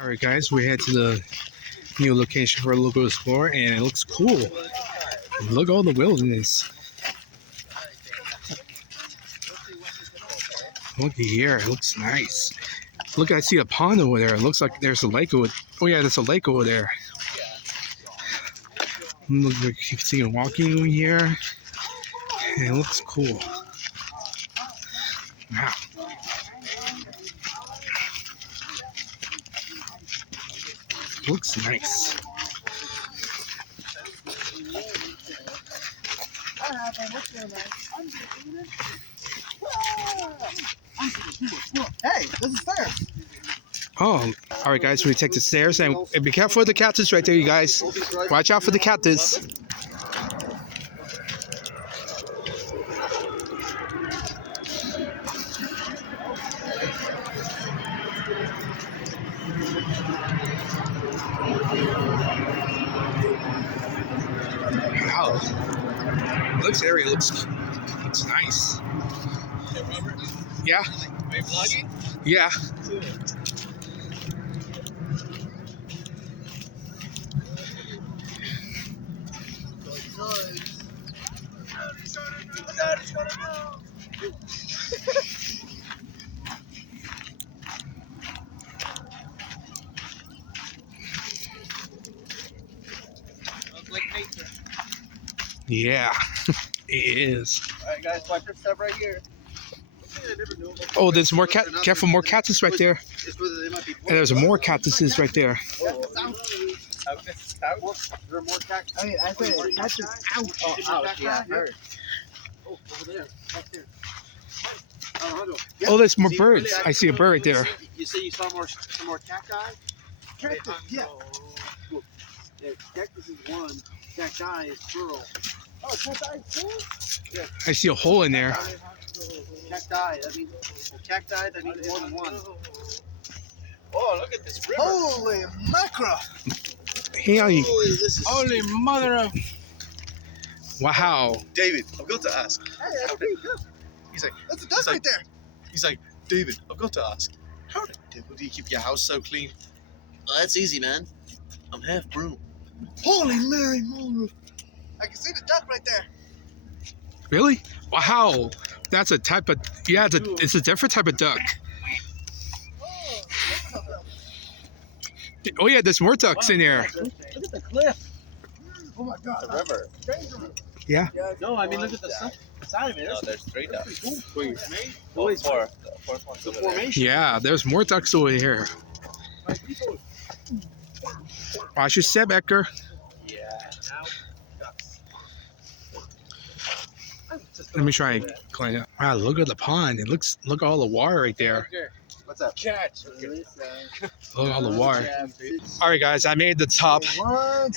All right, guys, we head to the new location for Local Explorer, and it looks cool. Look at all the wilderness. Look here, it looks nice. Look, I see a pond over there. It looks like there's a lake over. Oh yeah, there's a lake over there. Look, you can see it walking over here. And it looks cool. Wow. Looks nice. Hey, this is first. Oh, all right, guys. We take the stairs and be careful of the cactus right there, you guys. Watch out for the cactus. Wow. Looks area looks nice. Hey, Robert, Yeah. are you vlogging? Yeah. Like nature. Yeah. It is. Alright guys, watch your stuff right here. Oh, there's more careful, more cactus right there. And there's more cactuses right there. There are more cactus. I mean, I said that's just out. Oh, ouch, yeah, I heard. Oh, over there, right there. Oh, there's more birds. I see a bird right there. You say you saw some more cacti? Cactus, yeah. Yeah, cactus is one, cacti is plural. Oh, cacti too? I see a hole in there. Cacti, that means more than one. Oh, look at this river. Holy mackerel! Hey, Holy mother of... wow. David, I've got to ask. Hey, that's pretty good. He's like, That's a duck right there. he's like, David, I've got to ask. How do you keep your house so clean? Well, that's easy, man. I'm half broom. Holy Mary, Mother. I can see the duck right there. Really? Wow. That's a type of, yeah, it's a different type of duck. Oh yeah, there's more ducks in there. Look at the cliff. Oh my God. The river. Yeah. No, I mean, look at the side of it. No, there's 3 ducks. Cool. Four. The fourth one's The over there. formation. Yeah, there's more ducks over here. Watch your step, Edgar. Yeah. Let me try and clean it. Wow, look at the pond. Look at all the water right there. What's up? Catch. Look at all the water. All right, guys, I made the top,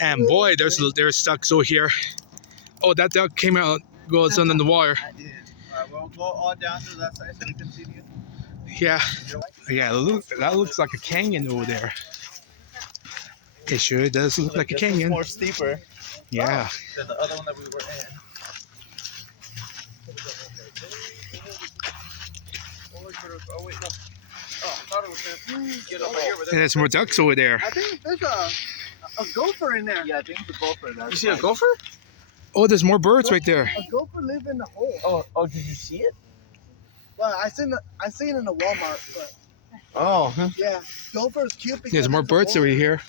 and boy, there's ducks over here. Oh, that duck came out, goes under the water. I did. Alright, we'll go all down to that side so we can see you. Yeah, yeah. That looks like a canyon over there. It sure does look like a canyon. More steeper Yeah. than the other one that we were in. Oh wait, no. Oh, I thought it was gonna get over here. And there's more ducks over there. I think there's a gopher in there. Yeah, I think it's a gopher. You see a gopher? Oh, there's more birds right there. A gopher live in the hole. Oh, did you see it? Well, I seen it in the Walmart, but Oh. yeah, gopher's cute. because There's more it's a birds hole. over here.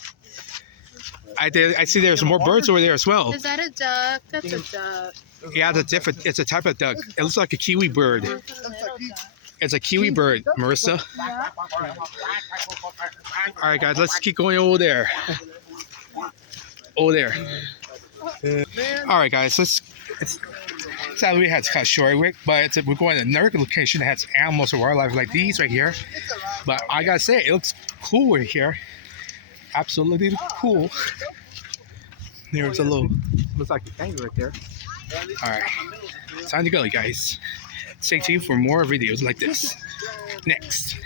I see there's more birds over there as well. Is that a duck? That's a duck. Yeah, it's a type of duck. It looks like a kiwi bird. It's a little duck. It's a kiwi bird, Marissa. Yeah. All right, guys, let's keep going over there. Over there. All right, guys, sadly we had to cut short, but we're going to another location that has animals and wildlife like these right here. But I gotta say, it looks cool right here. Absolutely cool. There's a little, looks like a kangaroo right there. All right, time to go, guys. Stay tuned for more videos like this. Next.